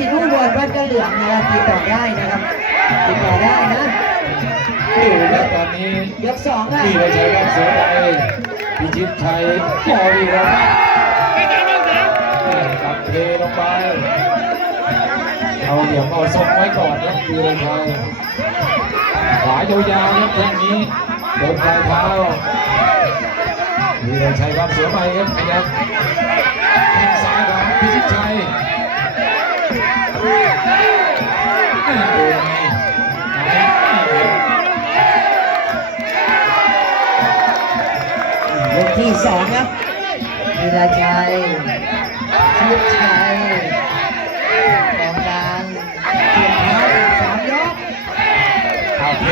สิทธิ์ผู้บวชวัดกระเหลืองนะครับติดต่อได้นะครับติดต่อได้นะดูแล้วตอนนี้ยกสองค่ะพี่เราใช้รับเสือไปพิชิตชัยจอวีรพัฒน์กับเทลงไปเอาเหลี่ยมเอาทรงไว้ก่อนนะวีรชัยขวายาวๆครับแค่นี้โดนปลายเท้าวีรชัยรับเสือไปครับขยับแข้งซ้ายของพิชิตชัยอ่าดูไงไหน ยกที่สองครับวีระชัยชุดชัยกองกลางเกียรติเท้าสามยกโอเค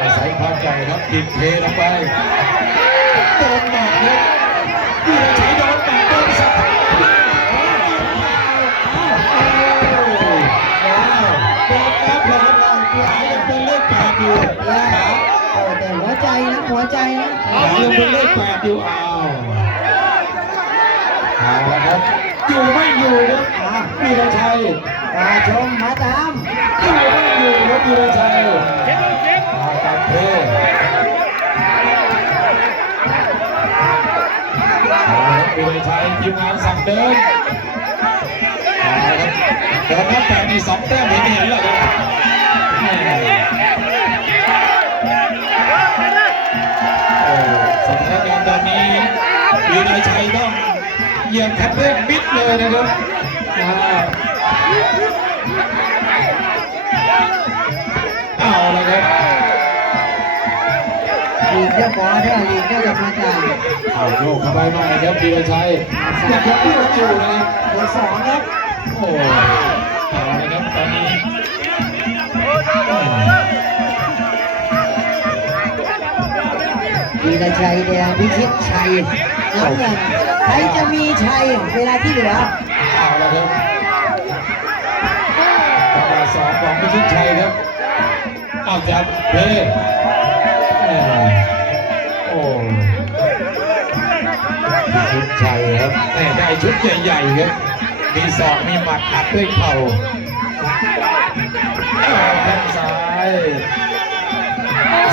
อาศัยความใหญ่ครับดิบเทลงไปโดนหมัดครับวีรชัย ใจนะ หัวใจนะยังเป็นเลขแปดอยู่อ้าวเอาละครับอยู่ไม่อยู่ครับอะวีรชัยมาชมมาตามอยู่ไม่อยู่ครับวีรชัยเอาตัดเทเอาละครับวีรชัยทีมงานสั่งเดินเอาละครับเดินนับแปดนี่สองแต้มเห็นเห็นแล้วครับ วีรชัยต้องเหยียบคัดเร่งมิดเลยนะครับอ่าเอาละครับลีกเจ้าบอเด้อลีกเจ้ากับมาตามเอาโยกเข้าไปใหม่ครับวีรชัยยังยังไม่อยู่นะครับยกสองครับโอ้เอาละครับตอนนี้ ระชัยแดงพิชิตชัยน้ำเงินใครจะมีชัยเวลาที่เหลือเอาละครับจังหวะสองของพิชิตชัยครับเอาจับเพ่โอ้พิชิตชัยครับแหม่ได้ชุดใหญ่ๆครับมีศอกมีหมัดอัดด้วยเข่าเอาแข้งซ้าย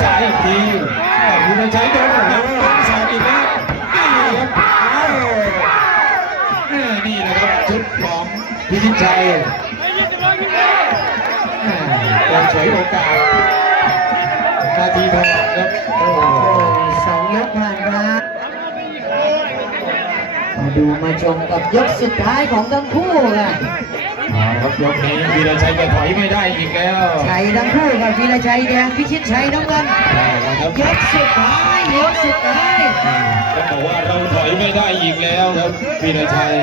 ซ้ายอีกทีเอาพิชิตชัยโดน ชิตชัยแม่ยังฉวยโอกาสนาทีทองครับโอ้โอ้สองยกผ่านมามาดูมาชมกับยกสุดท้ายของทั้งคู่ค่ะเอาครับยกนี้วีรชัยจะถอยไม่ได้อีกแล้วชัยทั้งคู่กับวีระชัยแดงพิชิตชัยน้ำเงินได้แล้วครับยกสุดท้ายยกสุดท้ายจะบอกว่าเราถอยไม่ได้อีกแล้วครับวีรชัย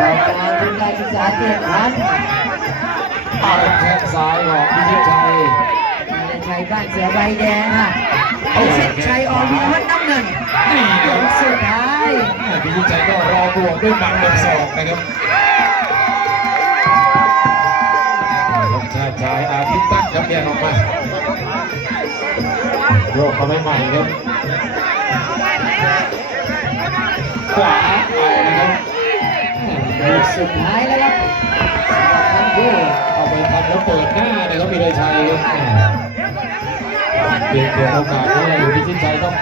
ขอบการทุนการศึกษาเจ็ดพันเอาแข้งซ้ายของพิชิตชัยวีระชัยบ้านเสือใบแดงค่ะพิชิตชัยออกวิวัฒน์น้ำเงินนี่ยครับกสุดท้ายพิชิตชัยก็รอบวกด้วยหมัดกับศอกนะครับชาติชายอาทิตย์ตั้งครับแยกออกมาโยกเข้าไปใหม่ครับขวาเอาเลยครับ ยกสุดท้ายแล้วครับสำหรับทั้งคู่เอาไปทำแล้วเปิดหน้าเนี่ยเขามีเลยชัยครับเปลี่ยนเปลี่ยนโอกาสให้พิชิตชัยต้อง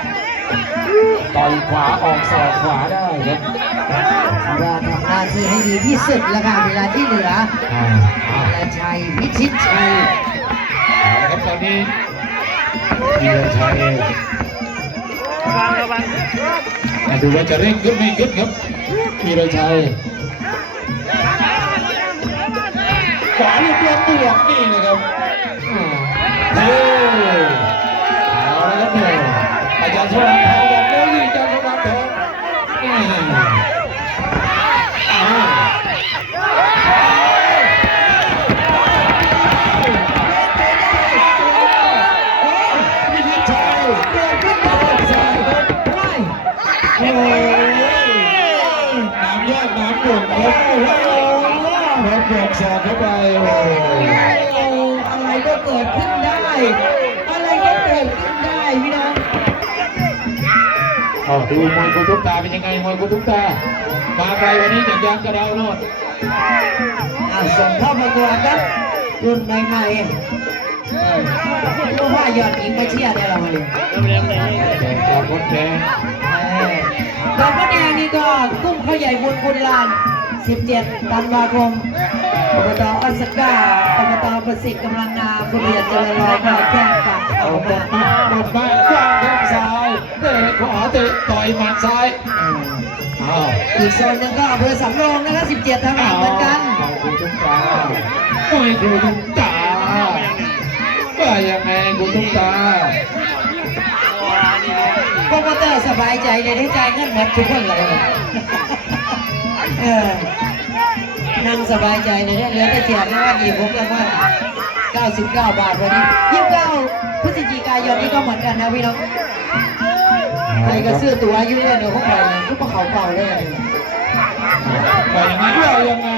ต่อยขวาออกศอกขวาได้ครับว่าทำหน้าที่ให้ดีที่สุดแล้วค่ะเวลาที่เหลืออ่าเอาวีระชัยพิชิตชัยเอาละครับตอนนี้มีเลยชัยมาดูว่าจะเร่งขึ้นไม่ขึ้นครับมีเลยชัย ขวาลูกเดียวบวกนี่นะครับเฮ้เอาละครับเนี่ยอาจารย์ชวันทองบอกแล้วนี่อาจารย์ชวันทองอืมอ้าวพิชิตชัยเกิดขึ้นมาใช่ครับไม่โอ้ยน้ำยอดน้ำบุ่นครับโอ้โห แล้วบวกสอกเข้าไปโอ้โอ้อะไรก็เกิดขึ้นได้ อะไรก็เกิดขึ้นได้พี่น้องอ๋อดูมวยกุทุกตาเป็นยังไงมวยกุทุกตามาไกลวันนี้จากยางกระเดาโนดอะส่งเข้าประกวดครับรุ่นใหม่ๆไม่รู้ว่ายอดหญิงมาเชียร์ได้หรอมาเลยแดงกับคนแดงดอกมะแดงนี่ก็กุ้งข้าวใหญ่บุญคุณลาน 17ธันวาคมอบตอัสก้าอบตประสิทธิ์กำลังงามคุณเรียนเจริญรอยก็แจ้งฝากเอาเอาบมาดมาบดมากว้างแข้งซ้ายเตะขวาเตะต่อยหมัดซ้ายอ้าวอีกโซนหนึงก็อำเภอสำโรงนะครับ17ธันวาคมเหมือนกันเอาครูตุ้มตาโอ้ยครูตุ้มตาว่ายังไงครูตุ้มตาโปรโมเตอร์สบายใจเลยได้จ่ายเงินหมดทุกคนเลย เออ นั่งสบายใจเลยเนี่ยเหลือแต่แจกรางวัลอีกผมรางวัล99 บาทวันนี้29พฤศจิกายนนี้ก็เหมือนกันนะพี่น้องใครก็ซื้อตัวอยู่เนี่ยเดี๋ยวพวกเราทุกพวกเขาเป่าเลยว่ายังไงว่ายังไง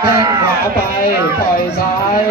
แข้งขวาไปต่อยซ้าย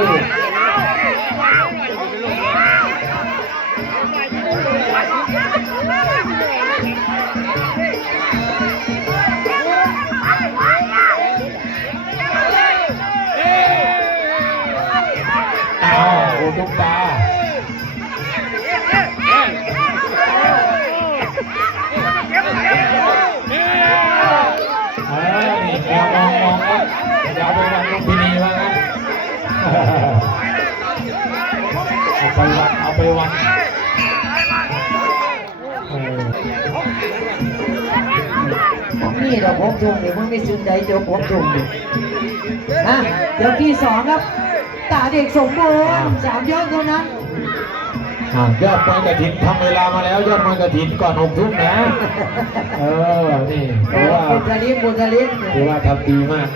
เอาไปวันเอาไปวันเออนี่เราพบทุ่งเดี๋ยวมึงไม่ซึ้งใดเดี๋ยวพบทุ่งดินะเดี๋ยวที่สองครับตาเด็กสมบูรณ์สามยอดเท่านั้นอะยอดมวยกระถินทำเวลามาแล้ว ยอดมวยกระถินก่อนหกทุ่มนะ เออ นี่ถือว่าบุญทลินบุญทลินถือว่าทำดีมาก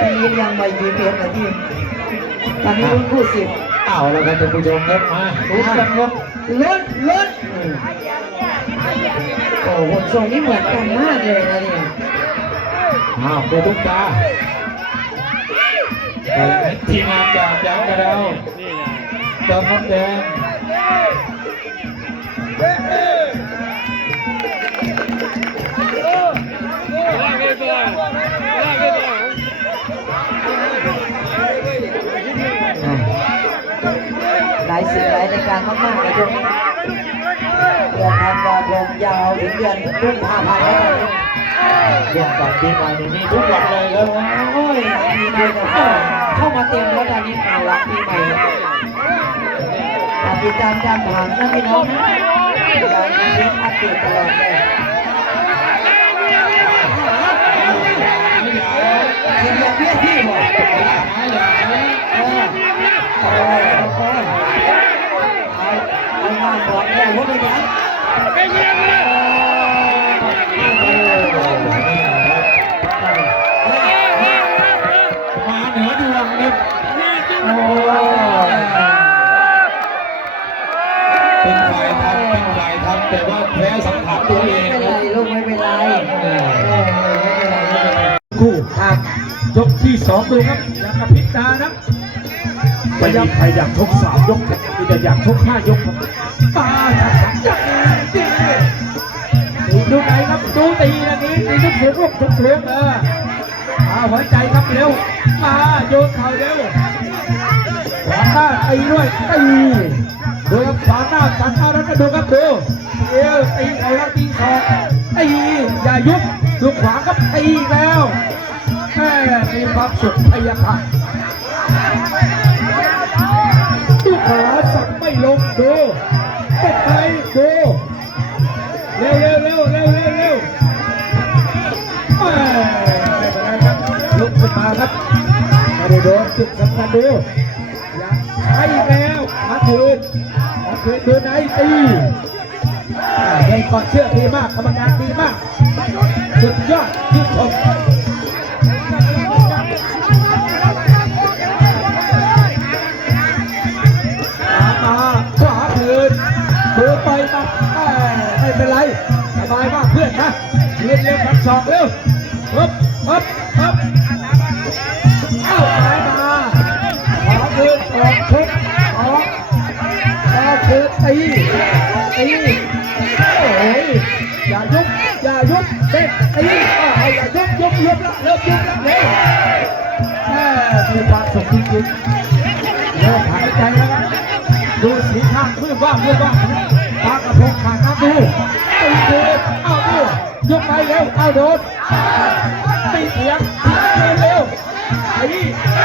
ปีนยังไม่มีเปลี่ยนนะที่ตอนนี้รุ่นคู่สิบเอาแล้วครับท่านผู้ชมครับมาลุ้นกันครับลุ้นลุ้นโอ้โหทรงนี้เหมือนกันมากเลยนะเนี่ยอ้าวครูตุ้มตาไปทีมงานจากยางกระเดาเติมน้ำแดง หลายสิ่งหลายรายการมากๆนช่วงนี้เดือนธันวาคมยาวถึงเดือนกุมภาพันธ์แล้วเนี่ยช่วงก่อนปีใหม่นี่มีทุกวันเลยครับโอ้ยมีเดือนเข้ามาเต็มแล้วตอนนี้เอาละปีใหม่อะติดตามการผ่านนะพี่น้องนะการมีเรื่องอัปเดตตลอดเลยเห็นอย่างเพี่พี่บอกเออโอ้ยโอ้ยเอา เอามาบอกแล้วว่าเป็นยังมาเหนือดวงครับโอ้เป็นฝ่ายทำเป็นฝ่ายทำแต่ว่าแพ้สัมผัสตัวเองไม่เป็นไรลูกไม่เป็นไรคู่ครับยกที่สองดูครับอยากระพริบตานะ พยายามใครอยากชกสามยกมีแต่อยากชกห้ายกครับตาจัดจัดตีตีดูไหนครับดูตีนะนี้ตีทุกเสียงลูกทุกเสียงเออมาหัวใจครับเร็วมาโยนเข่าเร็วขวาหน้าตีด้วยตีดูครับขวาหน้าตัดหน้าแล้วก็ดูครับดูเอวตีเข่าแล้วตีศอกตีอย่ายุบดูขวาครับตีแล้วแม่มีความสุขพยาค่ะ ครับไม่ได้โดนจุดสำคัญดูยากใช้แล้วมาคืนมาคืนคืนไหนตีอ่าเดินก่อนเชื่อดีมากกรรมการดีมาก สุดยอดที่ชมมาขวาคืนคืนไปมาไม่เป็นไรสบายมากเพื่อนนะเรียนเร็วพันสองเร็วฮึบฮึบ ตีโอ้ยอย่ายุบอย่ายุบเด็กตีอ้าวอย่ายุบยุบยุบละเริ่มยุบละเร็วแม่มีความสุขจริงๆเริ่มหายใจแล้วครับดูสีข้างขึ้นว่างขึ้นว่างปากกระพงขาดน้ำดูตีเดินเอาดูยกไปเร็วเอาโดนตีเสียงตีเร็วไอ้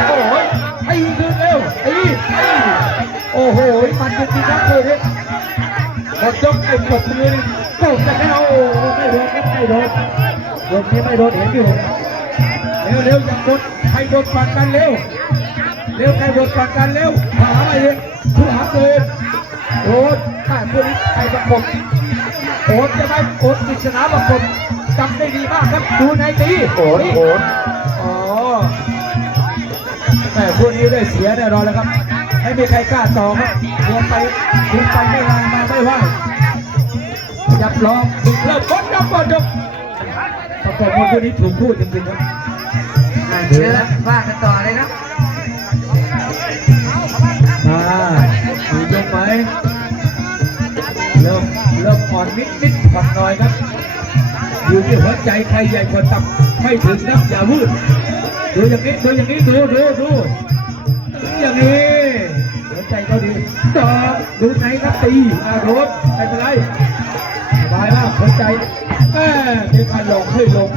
โอ้ยไอ้ขึ้นเร็วไอ้โอ้โหมันจริงๆครับเลยเนี่ย หมดยกไอ้หมดมือนี่โป่งแต่ไม่เอาโอ้โหไม่โดนครับไม่โดนโดนที่ไม่โดนเห็นอยู่เร็วเร็วอย่าโดนใครโดนก่อนกันเร็วเร็วใครโดนก่อนกันเร็วหาอะไรเองทุหาตัวเองโอ้ยข้าพวกนี้ใครประกบโอนจะไหมโอนปริศนาประกบจำได้ดีมากครับดูในตีโอนโอนอ๋อแม่พวกนี้ได้เสียแน่นอนแล้วครับ ไม่มีใครกล้าต่อครับเดินไปเดินไปไม่ลามาไม่ไหวยับล้อมเริ่มกดยกกดยกประกอบคนพวกนี้ถูกพูดจริงๆครับอะเชิญว่ากันต่อเลยครับมามียกไหมเริ่มเริ่มอ่อนนิดนิดผ่อนหน่อยครับ อยู่ที่หัวใจใครใหญ่กว่าตับไม่ถึงนักอย่าพูดดูอย่างนี้ดูอย่างนี้ดูดูดูอย่างนี้ ใจเขาดีต่อดูไหนครับตีอ่าโดนไม่เป็นไรสบายมากหัวใจแม่มีการลงให้ลง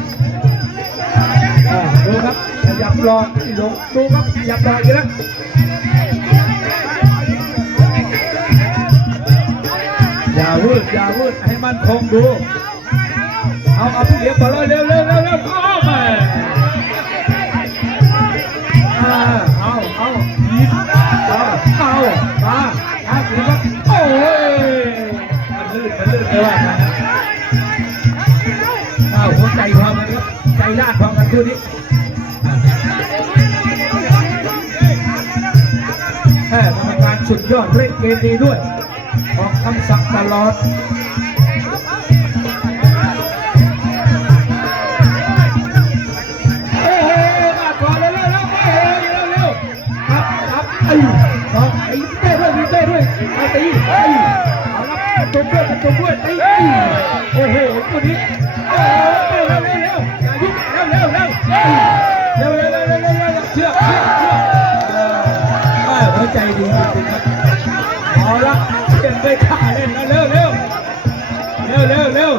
ดูครับขยับรอให้ลงดูครับขยับรออีกแล้วอย่าพูดอย่าพูดให้มันคงดู เอาเอาพี่เลี้ยงก่อนเลยเร็วเร็วเร็วเร็วเอาไปอ่า ญาติพร้อมกันคู่นี้แค่กรรมการสุดยอดเล่นเกมดีด้วย ออกคำสั่งตลอดตีเอาละตัวเพื่อนตัวเพื่อนตีโอ้โหตันี้ ใจดีจริงๆครับเอาละเปลี่ยนไปขาเล่นแล้วเร็วเร็วเร็วเร็วเร็ว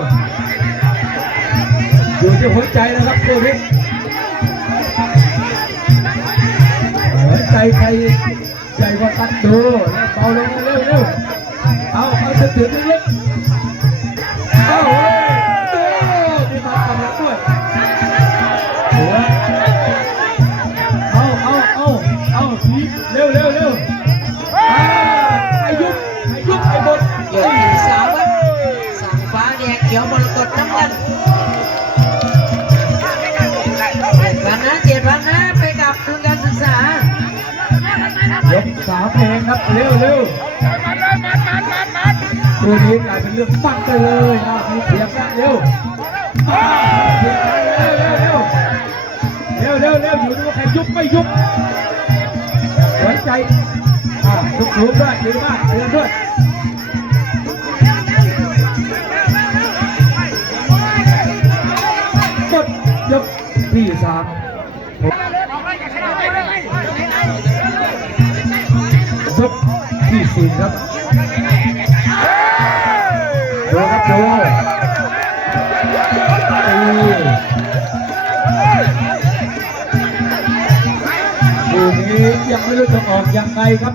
อยู่ที่หัวใจนะครับโควนี้หัวใจใครใจกว่ากันดูเบาลงเร็วเร็วเอาเอาจะตื่นเร็ว เอาทีเร็วเร็วเร็วอ่าไอายุบไอายุบไอ้บดยกที่สามครับสั่งฟ้าแดงเขียวมรกตน้ำเงินเจ็ดพันนะเจ็ดพันนะไปกับทุนการศึกษายกสามเองครับเร็วเร็วตัวนี้กลายเป็นเรื่องปั้นไปเลยนะมีเสียงนะเร็วเร็วเร็วเร็วเร็วเร็วอยู่ดูว่าใครยุบไม่ยุบหัว ใจอ่าทุกสูงด้วยดีมากเตือนด้วยกดยกที่สามยกที่สี่ครับ ไม่รู้จะออกยังไงครับ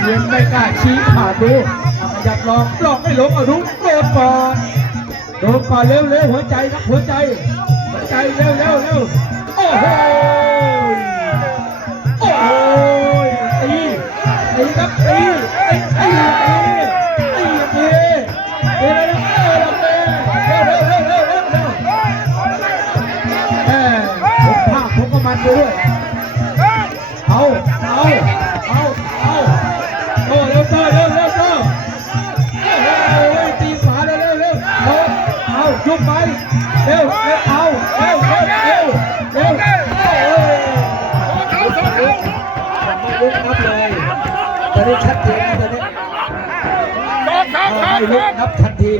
เสียงไม่กล้าชี้ขาดดูอาขยับลองลองไม่ลงเอาดูโดนก่อนโดนก่อนเร็วเร็วหัวใจครับหัวใจหัวใจเร็วเร็วเร็วโอ้โหโอ้ยตีตีครับตีตีตีตีตีตีเร็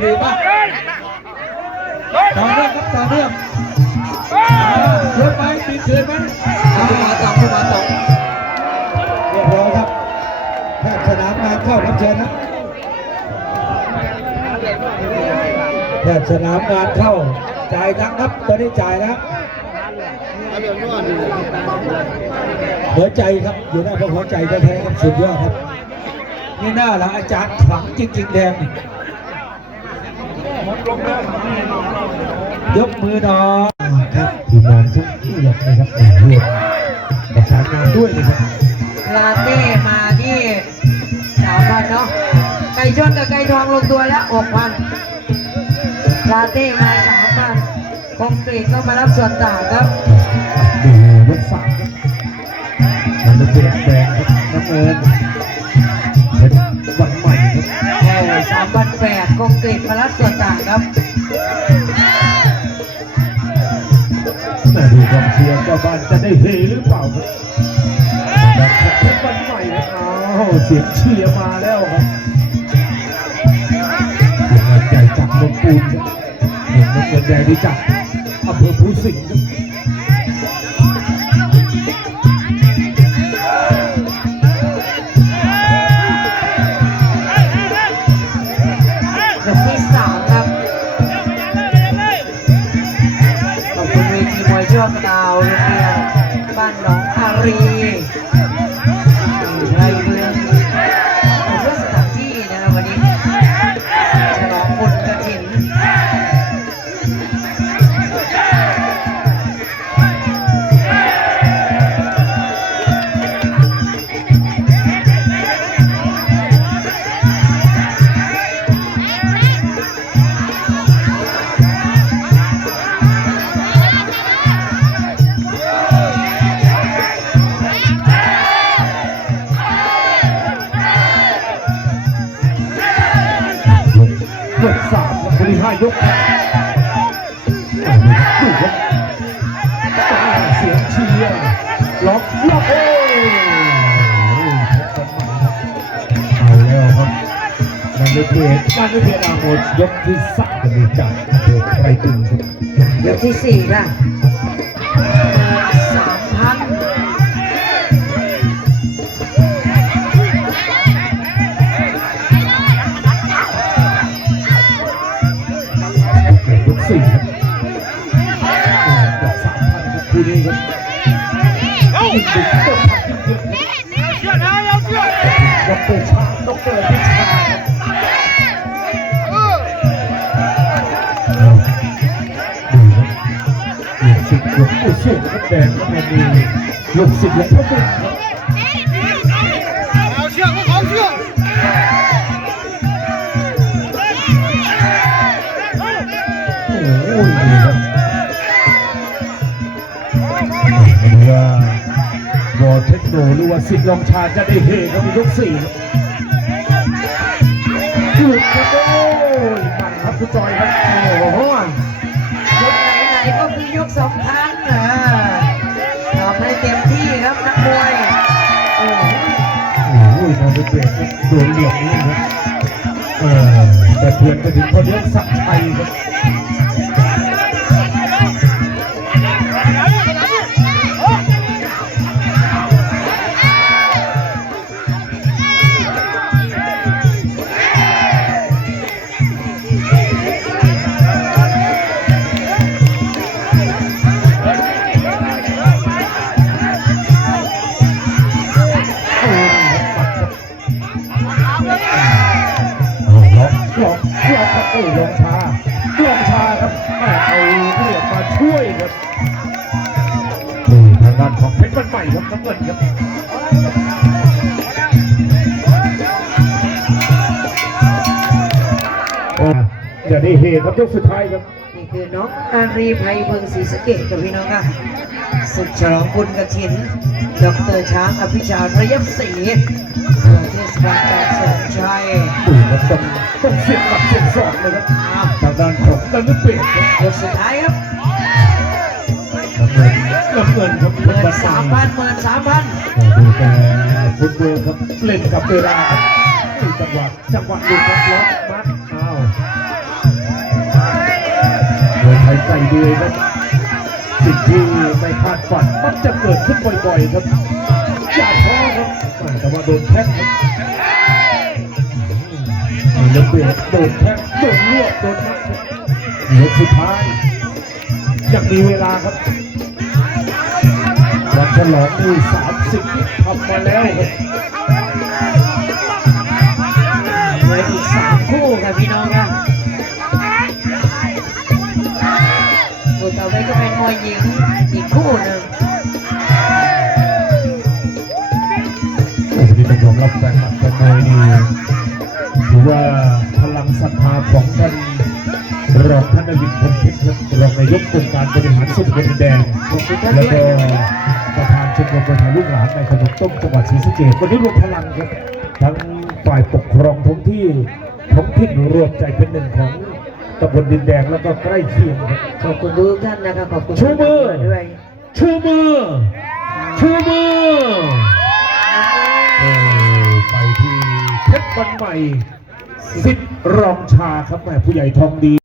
ดีมากต่อเนื่องครับต่อเนื่องรถไหมปีนเขื่อนไหมเอาขึ้นมาสองขึ้นมาสองเรียบร้อยครับแพทย์สนามงานเข้ารับเชิญนะแพทย์สนามงานเข้าจ่ายตังค์ครับตอนนี้จ่ายแล้วหัวใจครับอยู่หน้าพระหัวใจแท้ๆครับสุดยอดครับนี่หน้าละอาจารย์ขลังจริงๆแดงนี่ ยกมือหนอครับทีมงานทุกที่เลยนะครับร่วมประสานงานด้วยนะครับลาเต้มาที่สามพันเนาะไก่ชนกับไก่ทองลงตัวแล้วหกพันลาเต้มาสามพันคงกรีก็มารับส่วนต่างครับดูรถฝังครับมันเป็นแดงครับน้ำเงินามพันแปดคงกรีดมารับส่วนต่างครับแม่ดูกองเชียร์เจ้าบ้านจะได้เฮหรือเปล่าครับแบบเพชรวันใหม่ครับอ้าวเสียงเชียร์มาแล้วครับกำลังใจจากลงปูนครับหนุ่มน้ำเงินแดงที่จากอำเภอภูสิงห์ น ดูครับเสียงเชียร์ล็อกล็อกโอ้ยเอาแล้วครับมันไม่เพียนมันไม่เพียนอาโมดยกที่สามกันเลยจากอำเภอไตรตึงครับยกที่สี่ค่ะ ชาดอกเตอรพิชาครับลูกศิษย์หลวงปู่สุขครับแดงก็มามีลูกศิษย์หลวงพ่อบุญครับเอาเชือกเอาของเชือกโอ้ยดีครับไม่รู้ว่าวอเทคโนหรือว่าศิษย์ลองชาจะได้เฮครับมีลูกสี่ครับ หลุดครับโอ้ยมันครับคุณจอยครับโอ้โหยกไหนๆก็คือยกสองครั้งนะทำให้เต็มที่ครับนักมวยโอ้โหโอ้ยมาเป็นเบรกครับโดนเหลี่ยมนี่ครับเออแต่เพื่อนไปถึงพอเลี้ยงสักไทยครับ ครับยกสุดท้ายครับนี่คือน้องอารีไพเมืองศรีสะเกดกับพี่น้องค่ะศึกฉลองบุญกระถินดรช้างอภิชาติระยับศรีเทศบาลการเสริมชัยดูครับต้องต้องเสียบหลักเสียบศอกเลยครับอ้าวทางด้านของนันนิเปรตครับยกสุดท้ายครับน้ำเงินน้ำเงินครับเปิดสามพันเปิดสามพันดูแต่ฟุตบอลครับเล่นกับเวลาครับนี่จังหวะจังหวะดูครับล็อกมัด อ้าวโดยไทยไก่ดือยครับสิ่งที่ไม่คาดฝันมักจะเกิดขึ้นบ่อยๆครับอย่าท้อครับแต่ว่าโดนแท็กครับมีระเบิดโดนแท็กโดนลวกโดนนัดครับยกสุดท้ายยังมีเวลาครับวันฉลองมีสามสิบทำมาแล้วครับเหลืออีกสามคู่ครับพี่น้องครับ ไปก็เป็นมวยหญิงอีกคู่หนึ่งที่ต้องยอมรับแฟนคลับแฟนมวยนี่ถือว่าพลังศรัทธาของท่านรองท่านนวินพลเพชรครับรองนายกองค์การบริหารส่วนตำบลดินแดงแล้วก็ประธานชมรมประธานลูกหลานในขนมต้มจังหวัดศรีสะเกษวันนี้รวมพลังครับทั้งฝ่ายปกครองท้องที่ท้องถิ่นรวมใจเป็นหนึ่งของ ตำบลดินแดงแล้วก็ใกล้เคียงครับ ขอบคุณทุกท่านนะครับขอบคุณชูมือด้วยชูมือชูมือเออไปที่เพชรวันใหม่สิทธิ์รองชาครับแม่ผู้ใหญ่ทองดี